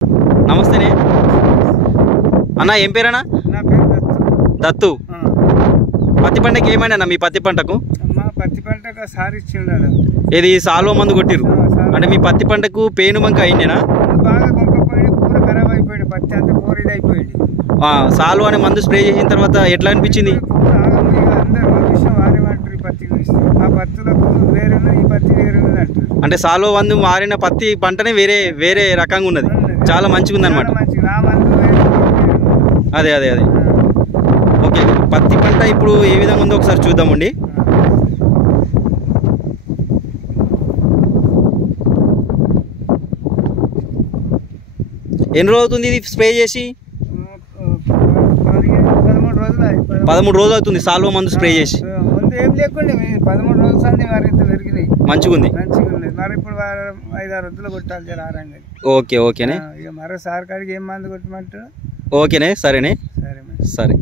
నమస్తేనే అన్న, ఏం పేరన్నా? నా పేరు దత్తు. పత్తి పంటకి ఏమైనా మీ పత్తి పంటకు? మా పత్తి పంటకు సార్ ఇచ్చిండు. ఇది సాల్వ మందు కొట్టిరు అంటే మీ పత్తి పంటకు పేను బంక అయిందేనా? బాగా కొంకపోయింది, పూర ఖరాబ్ అయిపోయింది, పత్తి అంతా పూర ఇది అయిపోయింది. సాల్వ అనే మందు స్ప్రే చేసిన తర్వాత ఎట్లా అనిపించింది? అందరు విషయం వారి వాటి పత్తి గురించి ఆ పత్తులకు వేరున్నది, ఈ పత్తి వేరున్నది అంటారు. అంటే సాల్వ మందు మారిన పత్తి పంటనే వేరే వేరే రకంగా ఉన్నది, చాలా మంచిగా ఉంది అనమాట. అదే అదే అదే ఓకే. పత్తి పంట ఇప్పుడు ఏ విధంగా ఉందో ఒకసారి చూద్దామండి. ఎన్ని రోజులు అవుతుంది ఇది స్ప్రే చేసి? 13 రోజులు అవుతుంది సాల్వ మందు స్ప్రే చేసి. ముందు ఏం లేకుండా 13 రోజుల సంది మరింత పెరిగినాయి, మంచిగా ఉంది. మరి ఇప్పుడు 5-6 రోజులు కొట్టాలి జర ఆరంగా. ఓకే ఓకేనే. ఇక మరో సార్ కాడికి ఏం మందు కొట్టమంటారు? ఓకేనే, సరేనే, సరే.